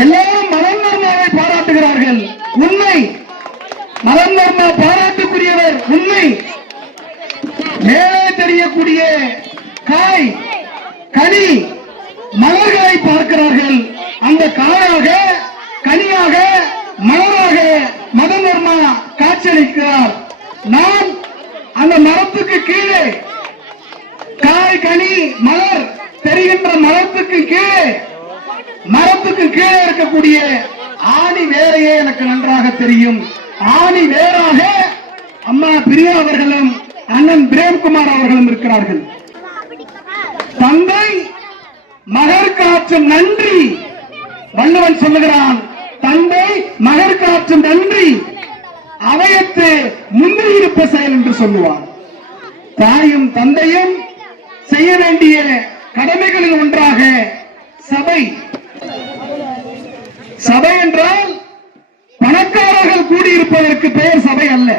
எல்லாரும் மதன் வர்மாவை பாராட்டுகிறார்கள், உண்மை. மதன் வர்மா பாராட்டுக்குரியவர், உண்மை. மேலே தெரியக்கூடிய காய், கனி, மலர்களை பார்க்கிறார்கள். அந்த காயாக, கனியாக, மலராக மதன் வர்மா காட்சியளிக்கிறார். நாம் அந்த மரத்துக்கு கீழே, காய், கனி, மலர் தெரிகின்ற மரத்துக்கு கீழே, மரத்துக்கு கீழே இருக்கக்கூடிய ஆணி வேரையே எனக்கு நன்றாக தெரியும். ஆணி வேராக அம்மா பிரியா அவர்களும் அண்ணன் பிரேம்குமார் அவர்களும் இருக்கிறார்கள். தந்தை மகர் காற்றும் நன்றி. வள்ளுவன் சொல்லுகிறான், தந்தை மகர் காற்றும் நன்றி அவையத்து முந்தியிருப்ப செயல் என்று சொல்லுவார். தாயும் தந்தையும் செய்ய வேண்டிய கடமைகளில் ஒன்றாக சபை. சபை என்றால் பணக்காரர்கள் கூடியிருப்பதற்கு பெயர் சபை அல்ல.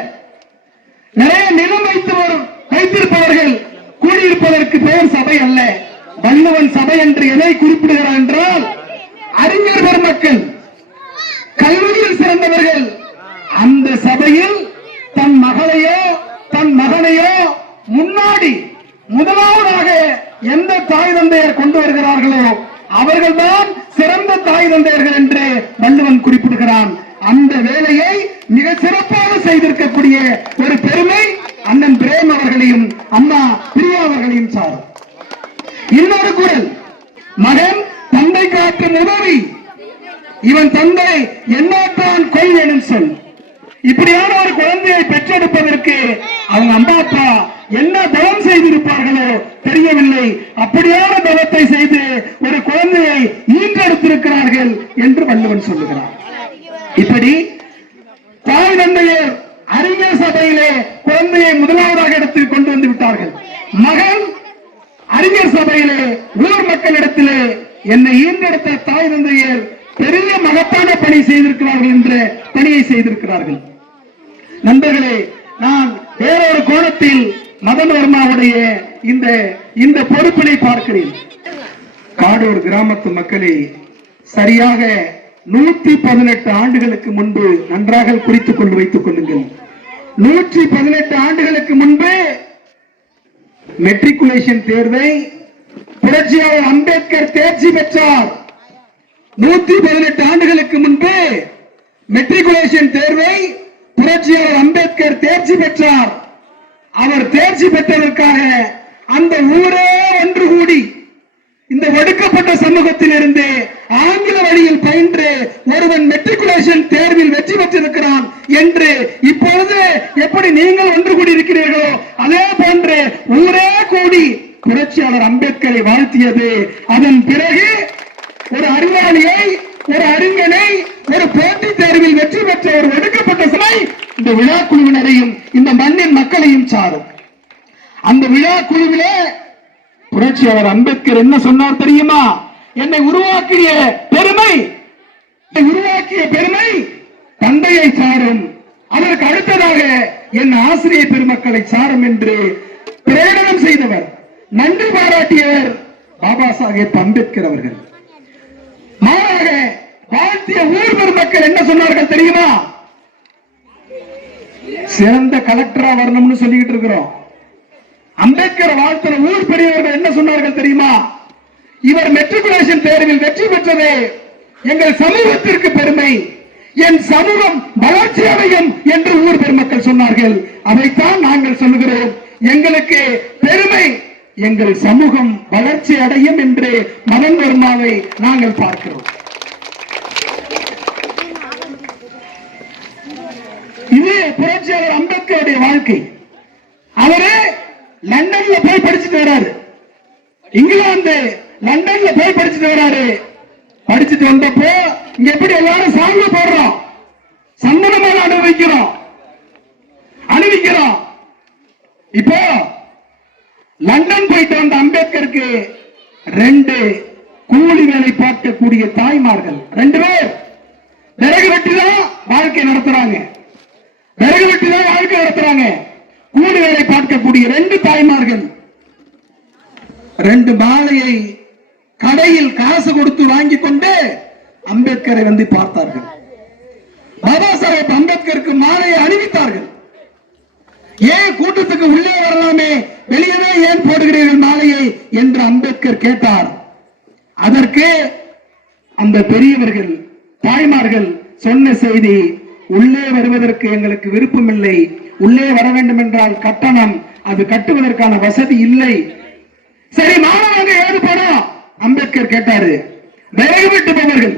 நிறைய நிலம் வைத்திருப்பவர்கள் கூடியிருப்பதற்கு பெயர் சபை அல்ல. வள்ளுவன் சபை என்று எதை குறிப்பிடுகிறார் என்றால், அறிஞர் பெருமக்கள், கல்வியில் சிறந்தவர்கள் அந்த சபையில் தன் மகளையோ தன் மகனையோ முன்னாடி முதலாவதாக எந்த தாய் தந்தையர் கொண்டு வருகிறார்களோ அவர்கள்தான் சிறந்த தாய் தந்தையர்கள் என்று வள்ளுவன் குறிப்பிடுகிறான். அந்த வேலையை மிக சிறப்பாக செய்திருக்கக்கூடிய ஒரு பெருமை அண்ணன் பிரேம் அவர்களையும் அம்மா பிரியா அவர்களையும் சாரும். இன்னொரு குரல், மகன் தந்தை காட்டும் உதவி, இவன் தந்தை என்னாத்தான் கொள் எனும் சொல். இப்படியான ஒரு குழந்தையை பெற்றெடுப்பதற்கு அவங்க அம்மா அப்பா என்ன தவம் செய்திருப்பார்களோ தெரியவில்லை. அப்படியான தவத்தை செய்து ஒரு குழந்தையை ஈன்றெடுத்திருக்கிறார்கள் என்று வள்ளுவன் சொல்லுகிறார். இப்படி தாய் தந்தையர் அறிஞர் சபையிலே குழந்தையை முதலாவதாக இடத்தில் கொண்டு வந்து விட்டார்கள். மகன் அறிஞர் சபையிலே ஊர் மக்களிடத்திலே என்னை ஈன்றெடுத்த தாய் தந்தையர் பெரிய மகத்தான பணி செய்திருக்கிறார்கள் என்ற பணியை செய்திருக்கிறார்கள். நண்பர்களே, நான் வேறொரு கோணத்தில் மதன் வர்மாவுடைய இந்த பொறுப்பினை பார்க்கிறேன். காடூர் கிராமத்து மக்களை சரியாக 118 ஆண்டுகளுக்கு முன்பு நன்றாக குறித்துக் கொண்டு வைத்துக் கொள்ளுங்கள். 118 ஆண்டுகளுக்கு முன்பு மெட்ரிகுலேஷன் தேர்வை புரட்சியாளர் அம்பேத்கர் தேர்ச்சி பெற்றார். 118 ஆண்டுகளுக்கு முன்பு மெட்ரிகுலேஷன் தேர்வை புரட்சியாளர் அம்பேத்கர் தேர்ச்சி பெற்றார். அவர் தேர்ச்சி பெற்றதற்காக அந்த ஊரே ஒன்று கூடி இந்த ஒடுக்கப்பட்ட சமூகத்தில் இருந்து ஆங்கில வழியில் பயின்று ஒருவன் மெட்ரிகுலேஷன் தேர்வில் வெற்றி பெற்றிருக்கிறான் என்று இப்பொழுது எப்படி நீங்கள் ஒன்று கூடி இருக்கிறீர்களோ அதே போன்று ஊரே கூடி புரட்சியாளர் அம்பேத்கரை வாழ்த்தியது. அதன் பிறகு ஒரு அறிவாளியை, ஒரு அறிஞனை, ஒரு போட்டித் தேர்வில் வெற்றி பெற்ற ஒரு ஒடுக்கப்பட்ட சபை இந்த விழா குழுவினரையும் இந்த மண்ணின் மக்களையும் சாரும். அந்த விழா குழுவிலே புரட்சியாளர் அம்பேத்கர் என்ன சொன்னார் தெரியுமா? என்னை உருவாக்கிய பெருமை தந்தையை சாரும், அதற்கு அடுத்ததாக என் ஆசிரியர் பெருமக்களை சாரும் என்று பிரகடனம் செய்தவர், நன்றி பாராட்டியவர் பாபா சாஹேப் அம்பேத்கர் அவர்கள். மாறாக வாழ்த்திய ஊர் பெருமக்கள் என்ன சொன்னார்கள் தெரியுமா? சிறந்த கலெக்டரா வரணும்னு சொல்லிட்டு இருக்கிறோம். அம்பேத்கர் வாழ்த்துற ஊர் பெரியவர்கள் என்ன சொன்னார்கள் தெரியுமா? இவர் மெட்ரிகுலேஷன் தேர்வில் வெற்றி பெற்றது எங்கள் சமூகத்திற்கு பெருமை, என் சமூகம் வளர்ச்சி அடையும் என்று ஊர் பெருமக்கள் சொன்னார்கள். அதைத்தான் நாங்கள் சொல்லுகிறோம். எங்களுக்கு பெருமை, எங்கள் சமூகம் வளர்ச்சி அடையும் என்று மதன் வர்மாவை நாங்கள் பார்க்கிறோம். இது புரட்சியாளர் அம்பேத்கருடைய வாழ்க்கை. அவரு லண்டன்ல போய் படிச்சுட்டு வராரு, இங்கிலாந்து லண்டன்ல போய் படிச்சுட்டு வராரு. படிச்சுட்டு வந்தப்போ இங்க எப்படி எல்லாரும் சாங்க போடுறோம், சந்தனமாக அனுபவிக்கிறோம். இப்போ லண்டன் போயிட்டு வந்த அம்பேத்கருக்கு 2 கூலி வேலை பார்க்கக்கூடிய தாய்மார்கள், 2 பேர் விறகு வெட்டிதான் வாழ்க்கை நடத்துறாங்க. கூலி வேலை பார்க்கக்கூடிய 2 தாய்மார்கள் 2 மாலையை கடையில் காசு கொடுத்து வாங்கி கொண்டு அம்பேத்கரை வந்து பார்த்தார்கள். பாபா சாஹேப் அம்பேத்கருக்கு மாலையை அணிவித்தார்கள். ஏன் கூட்டத்துக்கு உள்ளே வரலாமே, வெளியவே ஏன் போடுகிறீர்கள் மாலையை என்று அம்பேத்கர் கேட்டார். அதற்கு அந்த பெரியவர்கள் தாய்மார்கள் சொன்ன செய்தி, உள்ளே வருவதற்கு எங்களுக்கு விருப்பமில்லை, உள்ளே வர வேண்டும் என்றால் கட்டணம், அது கட்டுவதற்கான வசதி இல்லை. சரி, மாணவங்க ஏது போறோம்? அம்பேத்கர் கேட்டாரு. விறகு வெட்டுபவர்கள்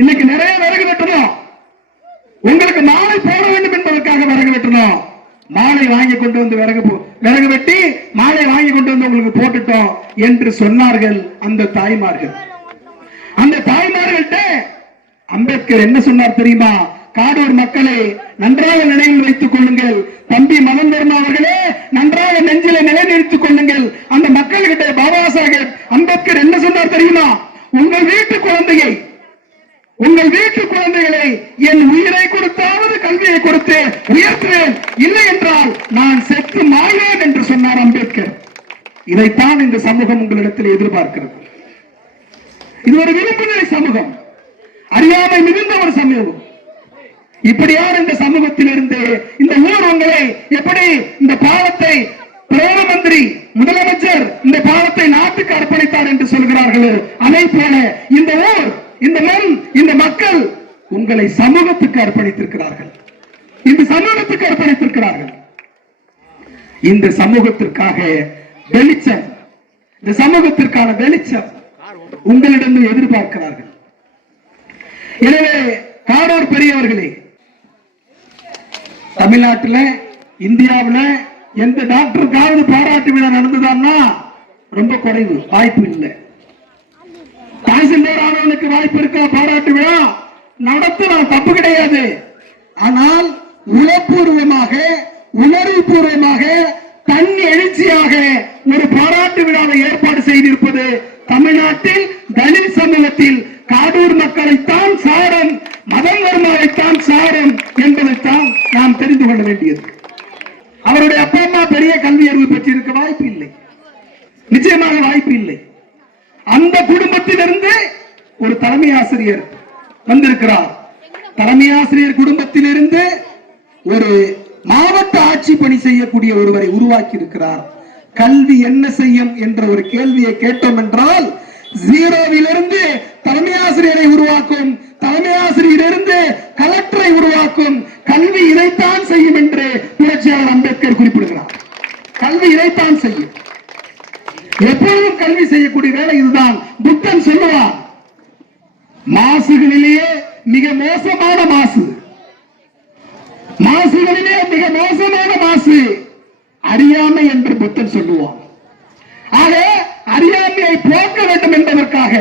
இன்னைக்கு நிறைய விறகு வெட்டணும், உங்களுக்கு மாலை போட வேண்டும் என்பதற்காக விறகு வெட்டணும். மாலை வாங்கி கொண்டு வந்து விறகு வெட்டி மாலை வாங்கி கொண்டு வந்து உங்களுக்கு போட்டுட்டோம் என்று சொன்னார்கள் அந்த தாய்மார்கள். அந்த தாய்மார்கள்ட்ட அம்பேத்கர் என்ன சொன்னார் தெரியுமா? காடூர் மக்களை நன்றாக நினைவில் வைத்துக் கொள்ளுங்கள், தம்பி மதன் வர்மா அவர்களே நன்றாக நெஞ்சில நிலைநிறுத்திக் கொள்ளுங்கள். அந்த மக்கள்கிட்ட பாபா சாஹேப் அம்பேத்கர் என்ன சொன்னார் தெரியுமா? உங்கள் வீட்டு குழந்தைகளை என் உயிரை கொடுத்தாவது கல்வியை கொடுத்து உயர்த்துவேன், இல்லை என்றால் நான் செத்து மாய்வேன் என்று சொன்னார் அம்பேத்கர். இதைத்தான் இந்த சமூகம் உங்களிடத்தில் எதிர்பார்க்கிறது. இது ஒரு விளிம்பு நிலை சமூகம், அறியாமை மிகுந்த ஒரு சமூகம். இப்படியான இந்த சமூகத்தில் இருந்து இந்த ஊர் உங்களை எப்படி இந்த பாவத்தை பிரதம மந்திரி முதலமைச்சர் இந்த பாவத்தை நாட்டுக்கு அர்ப்பணித்தார் என்று சொல்கிறார்களோ, அதை போல இந்த ஊர், இந்த மண், இந்த மக்கள் உங்களை சமூகத்துக்கு அர்ப்பணித்திருக்கிறார்கள். இந்த சமூகத்துக்கு அர்ப்பணித்திருக்கிறார்கள். இந்த சமூகத்திற்காக வெளிச்சம், இந்த சமூகத்திற்கான வெளிச்சம் உங்களிடம் எதிர்பார்க்கிறார்கள். எனவே காடூர் பெரியவர்களே, தமிழ்நாட்டில் இந்தியாவில் எந்த டாக்டருக்காவது பாராட்டு விழா நடந்ததான்னா ரொம்ப குறைவு, வாய்ப்பு இல்லை. தாசில்தார் ஆனவனுக்கு வாய்ப்பு இருக்கா பாராட்டு விழா? நடத்தலாம், தப்பு கிடையாது. ஆனால் உளப்பூர்வமாக, உணர்வு பூர்வமாக, தன் எழுச்சியாக ஒரு பாராட்டு விழாவை ஏற்பாடு செய்திருப்பது தமிழ்நாட்டில் தலித் சமூகத்தில் காடூர் மக்களைத்தான் சாரம், மதன் வர்மாவைத்தான் சாரம் என்பதைத்தான் நாம் தெரிந்து கொள்ள வேண்டியது. அவருடைய அப்பா அம்மா பெரிய கல்வி அறிவு பெற்றிருக்க வாய்ப்பு இல்லை, நிச்சயமாக வாய்ப்பு இல்லை. அந்த குடும்பத்திலிருந்து ஒரு தலைமை ஆசிரியர் வந்திருக்கிறார். தலைமை ஆசிரியர் குடும்பத்திலிருந்து ஒரு மாவட்ட ஆட்சி பணி செய்யக்கூடிய ஒருவரை உருவாக்கி இருக்கிறார். கல்வி என்ன செய்யும் என்ற ஒரு கேள்வியை கேட்டோம் என்றால், ஜீரோவிலிருந்து தலைமை ஆசிரியரை உருவாக்கும், தலைமை ஆசிரியரிலிருந்து கலெக்டரை உருவாக்கும். கல்வி இதைத்தான் செய்யும் என்று புரட்சியாளர் அம்பேத்கர் குறிப்பிடுகிறார். கல்வி இதைத்தான் செய்யும். எப்பொழுதும் கல்வி செய்யக்கூடிய வேலை இதுதான். புத்தன் சொல்லுவார், மாசுகளிலேயே மிக மோசமான மாசு, மாசுகளிலே மிக மோசமான மாசு அறியாமை என்று புத்தன் சொல்லுவார். ஆக அறியாமையை போக்க வேண்டும் என்பதற்காக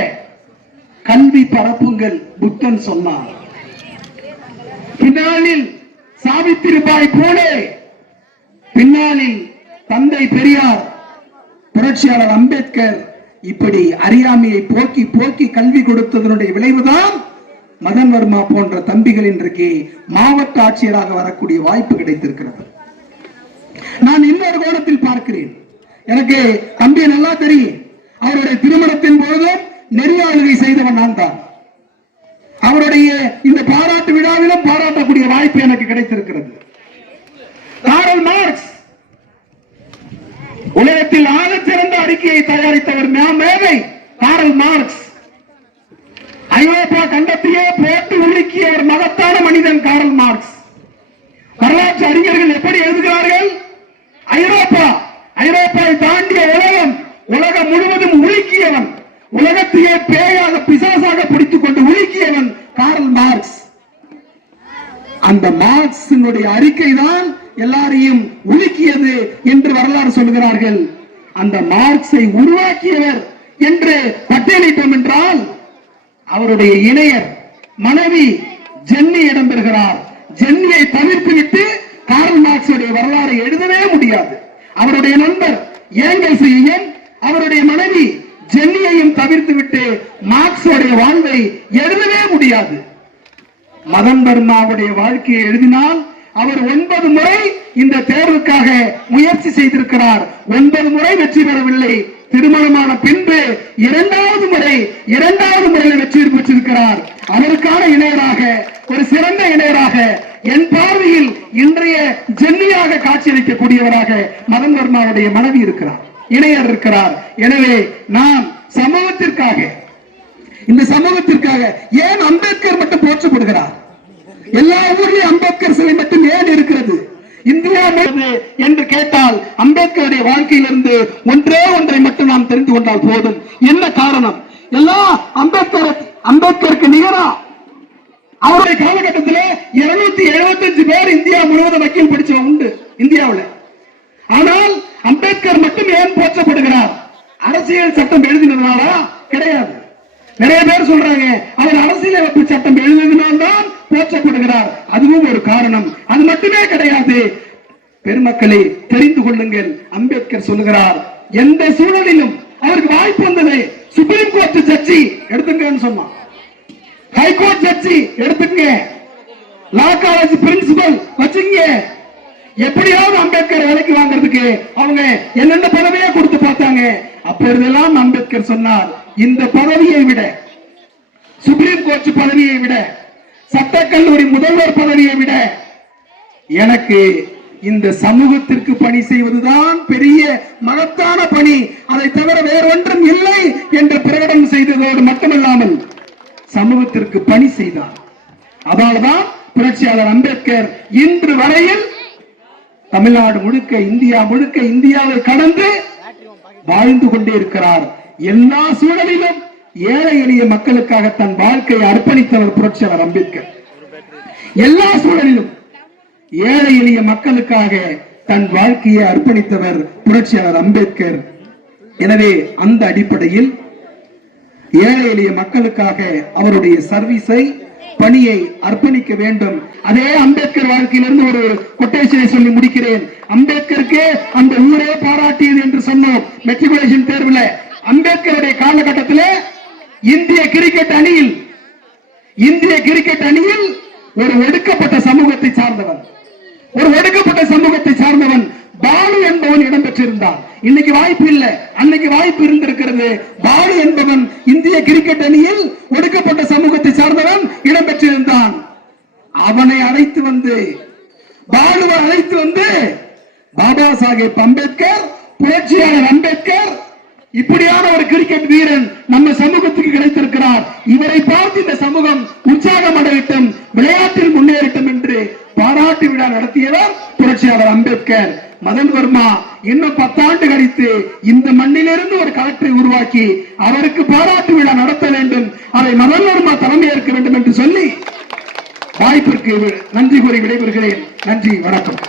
கல்வி பரப்புங்கள் புத்தன் சொன்னார். பின்னாளில் சாவித்திரிபாய் பூலே, பின்னாளில் தந்தை பெரியார், புரட்சியாளர் அம்பேத்கர் இப்படி அறியாமையை போக்கி போக்கி கல்வி கொடுத்ததனுடைய விளைவுதான் மதன் வர்மா போன்ற தம்பிகள் இன்றைக்கு மாவட்ட ஆட்சியராக வரக்கூடிய வாய்ப்பு கிடைத்திருக்கிறது. நான் இன்னொரு கோணத்தில் பார்க்கிறேன். எனக்கு தம்பி நல்லா தெரியும். அவருடைய திருமணத்தின் பொழுதும் நெறியாளுகை செய்தவன் நான் தான். அவருடைய இந்த பாராட்டு விழாவிலும் பாராட்டக்கூடிய வாய்ப்பு எனக்கு கிடைத்திருக்கிறது. காரல் மார்க்ஸ் உலகத்தில் ஆகச்சிறந்த அறிக்கையை தயாரித்தவர் மேதை காரல் மார்க்ஸ். ஐரோப்பா கண்டத்தையே போட்டு உலுக்கிய ஒரு மகத்தான மனிதன் காரல் மார்க்ஸ். வரலாற்று அறிஞர்கள் எப்படி எழுதுகிறார்கள்? ஐரோப்பாவை தாண்டிய உலகம் முழுவதும் உலுக்கியவன், உலகத்தையே பேயாக பிசாசாக பிடித்துக் கொண்டு உலுக்கியவன் காரல் மார்க்ஸ். அந்த மார்க்ஸினுடைய அறிக்கை தான் எல்லாரையும் உலுக்கியது என்று வரலாறு சொல்கிறார்கள். அந்த மார்க்ஸை உருவாக்கியவர் என்று பட்டியலிட்டோம் என்றால் அவருடைய இணையர் மனைவி ஜென்னி இடம்பெறுகிறார். ஜென்னியை தவிர்த்து விட்டு காரல் மார்க்ஸுடைய வரலாறு எழுதவே முடியாது. அவருடைய நண்பர் ஏங்கல்ஸையும் அவருடைய மனைவி ஜென்னியையும் தவிர்த்து விட்டு மார்க்ஸுடைய வாழ்வை எழுதவே முடியாது. மதன் வர்மாவுடைய வாழ்க்கையை எழுதினால் அவர் 9 முறை இந்த தேர்வுக்காக முயற்சி செய்திருக்கிறார். 9 முறை வெற்றி பெறவில்லை. திருமணமான பின்பு இரண்டாவது முறை வெற்றி பெற்றிருக்கிறார். இருக்கிறார். அதற்கான இணையராக, ஒரு சிறந்த இணையராக, என் பார்வையில் இன்றைய ஜென்னியாக காட்சியளிக்கக்கூடியவராக மதன் வர்மாவுடைய மனைவி இருக்கிறார், இணையர் இருக்கிறார். எனவே நாம் சமூகத்திற்காக, இந்த சமூகத்திற்காக ஏன் அம்பேத்கர் மட்டும் போற்றப்படுகிறார்? எல்லா ஊரிலும் அம்பேத்கர் சிலை மட்டும் ஏன் இருக்கிறது இந்தியா என்று கேட்டால், அம்பேத்கருடைய வாழ்க்கையிலிருந்து ஒன்றே ஒன்றை மட்டும் நாம் தெரிந்து கொண்டால் போதும். என்ன காரணம்? எல்லாம் அம்பேத்கருக்கு நிகரா அவருடைய காலகட்டத்தில் 275 பேர் இந்தியா முழுவதும் வக்கீல் படிச்சவங்க உண்டு இந்தியாவில். ஆனால் அம்பேத்கர் மட்டும் ஏன் போற்றப்படுகிறார்? அரசியல் சட்டம் எழுதினதுனாலா? கிடையாது. நிறைய பேர் சொல்றாங்க அவர் அரசியலமைப்பு சட்டம் எழுதினால்தான் போற்றப்படுகிறார். அதுவும் ஒரு காரணம். அது மட்டுமே கிடையாது. பெருமக்களை தெரிந்து கொள்ளுங்கள். அம்பேத்கர் சொல்லுகிறார், எந்த சூழலிலும் அவருக்கு வாய்ப்பு வந்தது. சுப்ரீம் கோர்ட் ஜட்ஜி எடுத்துங்கன்னு சொன்னான், ஹைகோர்ட் ஜட்ஜி எடுத்துங்க, லா காலேஜ் பிரின்சிபல் வச்சுங்க. எப்படியாவது அம்பேத்கர் வேலைக்கு வாங்குறதுக்கு அவங்க என்னென்ன பதவியே கொடுத்து பார்த்தாங்க. அப்பொழுதெல்லாம் அம்பேத்கர் சொன்னார், இந்த பதவியை விட, சுப்ரீம் கோர்ட் பதவியை விட, சட்டக்கல்லூரி முதல்வர் பதவியை விட எனக்கு இந்த சமூகத்திற்கு பணி செய்வதுதான் பெரிய மகத்தான பணி, அதை தவிர வேறொன்றும் இல்லை என்று பிரகடனம் செய்ததோடு மட்டுமல்லாமல் சமூகத்திற்கு பணி செய்தார். அதனால்தான் புரட்சியாளர் அம்பேத்கர் இன்று வரையில் தமிழ்நாடு முழுக்க, இந்தியா முழுக்க, இந்தியாவை கடந்து வாழ்ந்து கொண்டே இருக்கிறார். எல்லா சூழலிலும் ஏழை எளிய மக்களுக்காக தன் வாழ்க்கையை அர்ப்பணித்தவர் புரட்சியாளர் அம்பேத்கர். எல்லா சூழலிலும் ஏழை எளிய மக்களுக்காக தன் வாழ்க்கையை அர்ப்பணித்தவர் புரட்சியாளர் அம்பேத்கர். எனவே அந்த அடிப்படையில் ஏழை எளிய மக்களுக்காக அவருடைய சர்வீஸை, பணியை அர்ப்பணிக்க வேண்டும். அதே அம்பேத்கர் வாழ்க்கையிலிருந்து ஒரு கொட்டேஷனை சொல்லி முடிக்கிறேன். அம்பேத்கருக்கு அந்த ஊரே பாராட்டியது என்று சொன்னோம் மெட்ரிகுலேஷன் தேர்வில். அம்பேத்கருடைய காலகட்டத்தில் இந்திய கிரிக்கெட் அணியில் ஒரு ஒடுக்கப்பட்ட சமூகத்தை சார்ந்தவன் பாலு என்பவன் இடம்பெற்றிருந்தான். இன்னைக்கு வாய்ப்பு இல்லை, அன்னைக்கு வாய்ப்பு இருந்திருக்கிறது. பாலு என்பவன் இந்திய கிரிக்கெட் அணியில் ஒடுக்கப்பட்ட சமூகத்தை சார்ந்தவன் இடம்பெற்றிருந்தான். அவனை அழைத்து வந்து, பாலுவை அழைத்து வந்து, பாபா சாஹேப் அம்பேத்கர், புரட்சியாளர் அம்பேத்கர் இப்படியான ஒரு கிரிக்கெட் வீரன் நம்ம சமூகத்துக்கு கிடைத்திருக்கிறார். இவரை பார்த்து இந்த சமூகம் உற்சாகம் அடையட்டும், விளையாட்டில் முன்னேறட்டும் என்று பாராட்டு விழா நடத்தியவர் புரட்சியாளர் அம்பேத்கர். மதன் வர்மா இன்னும் 10 ஆண்டு கழித்து இந்த மண்ணிலிருந்து ஒரு கலெக்டரை உருவாக்கி அவருக்கு பாராட்டு விழா நடத்த வேண்டும். அதை மதன் வர்மா தலைமையேற்க வேண்டும் என்று சொல்லி வாய்ப்பிற்கு நன்றி கூறி விடைபெறுகிறேன். நன்றி, வணக்கம்.